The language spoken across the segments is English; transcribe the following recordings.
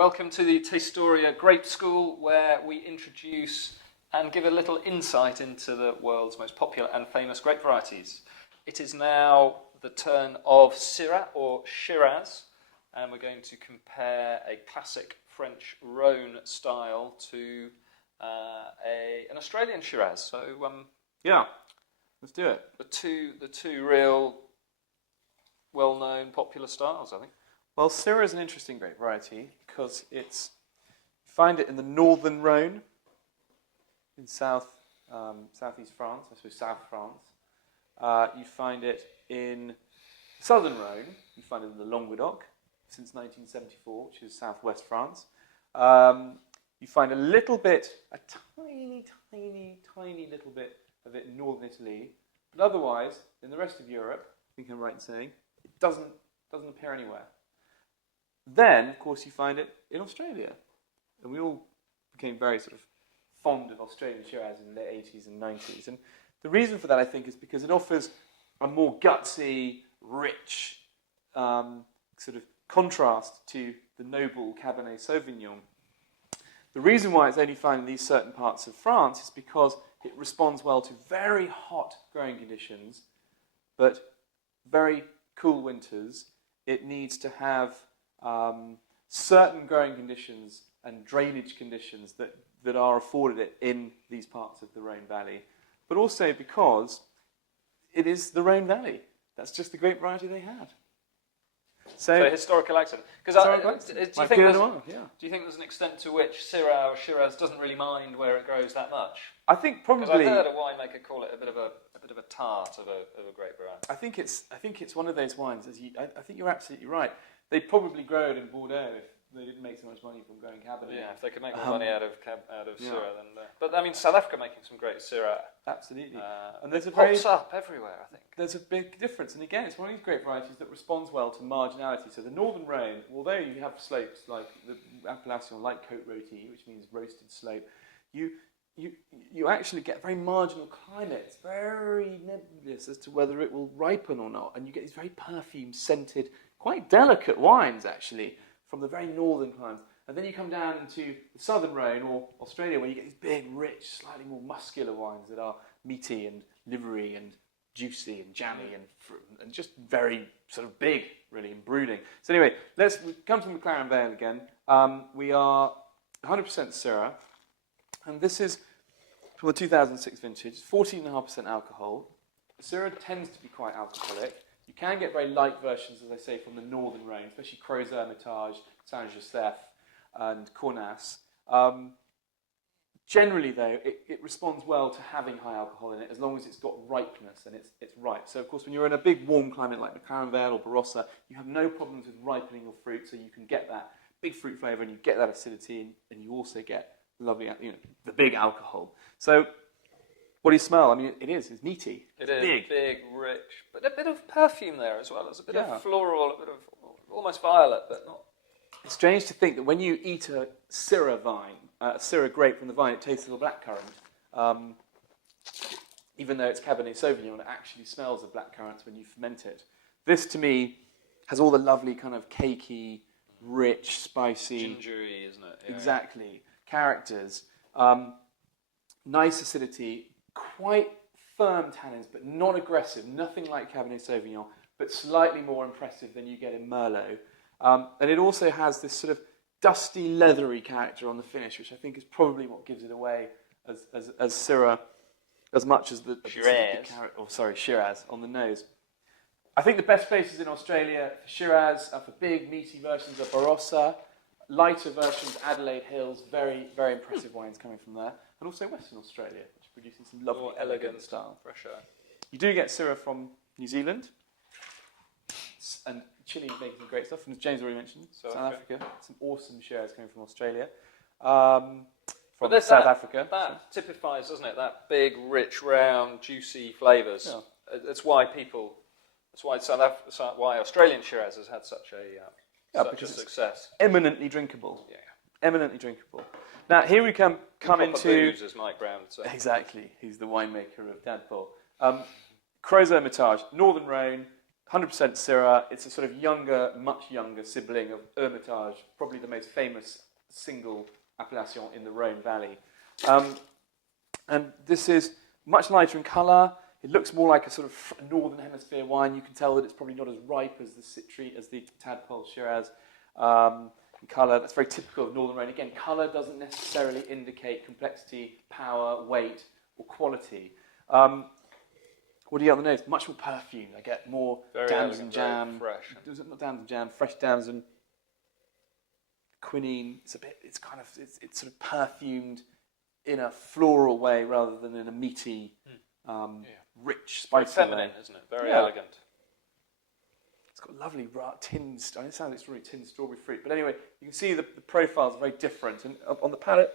Welcome to the Tastoria Grape School, where we introduce and give a little insight into the world's most popular and famous grape varieties. It is now the turn of Syrah or Shiraz, and we're going to compare a classic French Rhone style to an Australian Shiraz. So yeah, let's do it. The two real well-known popular styles, I think. Well, Syrah is an interesting grape variety because you find it in the northern Rhone in southeast France, I suppose South France. You find it in southern Rhone. You find it in the Languedoc since 1974, which is southwest France. You find a tiny little bit of it in northern Italy, but otherwise, in the rest of Europe, I think I'm right in saying, it doesn't appear anywhere. Then, of course, you find it in Australia. And we all became very sort of fond of Australian Shiraz in the late 80s and 90s. And the reason for that, I think, is because it offers a more gutsy, rich sort of contrast to the noble Cabernet Sauvignon. The reason why it's only found in these certain parts of France is because it responds well to very hot growing conditions, but very cool winters. It needs to have certain growing conditions and drainage conditions that are afforded it in these parts of the Rhone Valley, but also because it is the Rhone Valley. That's just the grape variety they had. So historical accent. Do you think there's an extent to which Syrah or Shiraz doesn't really mind where it grows that much? I think probably. Because I've heard a winemaker call it a bit of a tart of a grape variety. I think it's one of those wines. I think you're absolutely right. They'd probably grow it in Bordeaux if they didn't make so much money from growing Cabernet. Yeah, if they could make more money out of Syrah, then. But I mean, South Africa making some great Syrah. Absolutely, and it pops up everywhere. I think there's a big difference, and again, it's one of these grape varieties that responds well to marginality. So the Northern Rhone, although you have slopes like the Appellation, like Côte Rôtie, which means roasted slope, you actually get very marginal climate. It's very nebulous as to whether it will ripen or not, and you get these very perfume scented, quite delicate wines, actually, from the very northern climes. And then you come down into the southern Rhone, or Australia, where you get these big, rich, slightly more muscular wines that are meaty and livery and juicy and jammy and just very sort of big, really, and brooding. So anyway, we come to McLaren Vale again. We are 100% Syrah, and this is from the 2006 vintage, 14.5% alcohol. Syrah tends to be quite alcoholic. You can get very light versions, as I say, from the northern Rhone, especially Crozes, Hermitage, Saint-Joseph, and Cornas. Generally, though, it responds well to having high alcohol in it, as long as it's got ripeness and it's ripe. So, of course, when you're in a big warm climate like McLaren Vale or Barossa, you have no problems with ripening your fruit, so you can get that big fruit flavour and you get that acidity, and you also get lovely, the big alcohol. So, what do you smell? I mean, it's meaty. It is big, rich, but a bit of perfume there as well. There's a bit of floral, a bit of almost violet, but not. It's strange to think that when you eat a Syrah Syrah grape from the vine, it tastes of a blackcurrant. Even though it's Cabernet Sauvignon, it actually smells of blackcurrants when you ferment it. This, to me, has all the lovely kind of cakey, rich, spicy, gingery, isn't it? Yeah, exactly. Characters, nice acidity. Quite firm tannins, but not aggressive. Nothing like Cabernet Sauvignon, but slightly more impressive than you get in Merlot. And it also has this sort of dusty, leathery character on the finish, which I think is probably what gives it away as Syrah, as much as the Shiraz on the nose. I think the best places in Australia for Shiraz are for big, meaty versions of Barossa, lighter versions, Adelaide Hills, very, very impressive wines coming from there, and also Western Australia, which is producing some lovely, more elegant style. Fresher. You do get Syrah from New Zealand, and Chile making some great stuff, and as James already mentioned, South Africa. Some awesome Shiraz coming from Australia. From South Africa. That typifies, doesn't it, that big, rich, round, juicy flavours. Yeah. That's why Australian Shiraz has had such a success. Eminently drinkable. Yeah. Eminently drinkable. Now, here we come into... booze, as Mike Brown would say. Exactly. He's the winemaker of Tadpole. Crozes Hermitage, Northern Rhone, 100% Syrah. It's a sort of younger, much younger sibling of Hermitage, probably the most famous single appellation in the Rhone Valley. And this is much lighter in colour. It looks more like a sort of northern hemisphere wine. You can tell that it's probably not as ripe as the Citry, as the Tadpole Shiraz. In colour, that's very typical of Northern Rhone. Again, colour doesn't necessarily indicate complexity, power, weight, or quality. What do you get on the nose? Much more perfume. I get more Very damson elegant, jam. very fresh. Not damson jam, fresh damson. Quinine. It's sort of perfumed in a floral way rather than in a meaty, rich, Very spicy feminine, way. isn't it? Very elegant. It's got lovely tinned. I mean, it sounds like really tinned strawberry fruit, but anyway, you can see the profiles are very different. And up on the palate,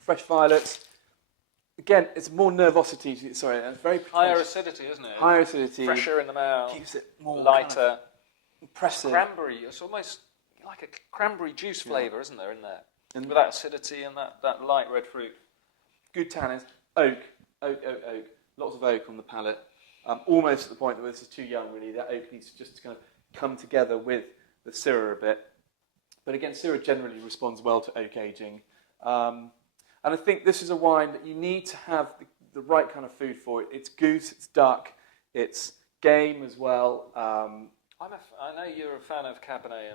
fresh violets. Again, it's more nervosity. Sorry, it's very Higher acidity, isn't it? higher acidity. Fresher in the mouth. Keeps it more lighter. kind of impressive. Cranberry. It's almost like a cranberry juice flavour, isn't there, in there? And with that acidity and that light red fruit. Good tannins. Oak. Lots of oak on the palate. Almost at the point that this is too young, really. That oak needs to just kind of come together with the Syrah a bit. But again, Syrah generally responds well to oak aging. And I think this is a wine that you need to have the right kind of food for it. It's goose, it's duck, it's game as well. I know you're a fan of Cabernet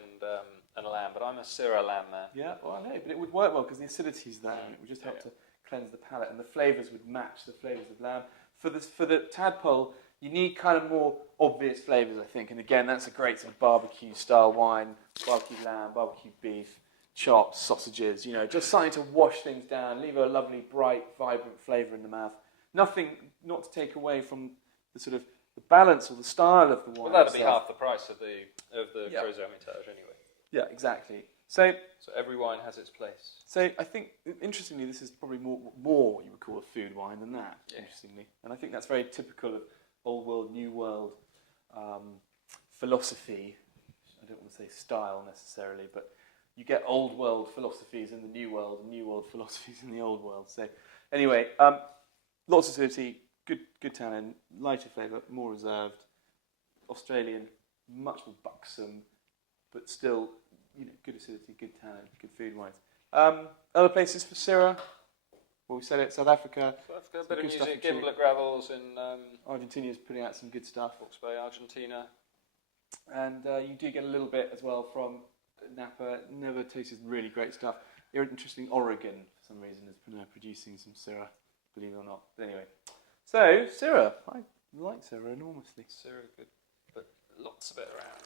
and lamb, but I'm a Syrah lamb man. Yeah, well, I know, but it would work well because the acidity's there. And it would just help to cleanse the palate, and the flavours would match the flavours of lamb. For the tadpole, you need kind of more obvious flavours, I think. And again, that's a great sort of barbecue style wine: barbecue lamb, barbecue beef, chops, sausages. You know, just something to wash things down, leave a lovely, bright, vibrant flavour in the mouth. Nothing, not to take away from the sort of the balance or the style of the wine. Well, that'd be half the price of the Crozet Hermitage anyway. Yeah, exactly. So every wine has its place. So I think, interestingly, this is probably more what you would call a food wine than that, interestingly. And I think that's very typical of old world, new world philosophy. I don't want to say style necessarily, but you get old world philosophies in the new world and new world philosophies in the old world. So anyway, lots of acidity, good tannin, lighter flavour, more reserved. Australian, much more buxom, but still, good acidity, good tannin, good food wines. Other places for Syrah? Well, we said it, South Africa. A bit of music, Gimlet Gravels in Argentina's putting out some good stuff. Hawke's Bay, Argentina. And you do get a little bit as well from Napa. Never tasted really great stuff. Interesting, Oregon, for some reason, is producing some Syrah, believe it or not. But anyway, so Syrah. I like Syrah enormously. Syrah, good, but lots of it around.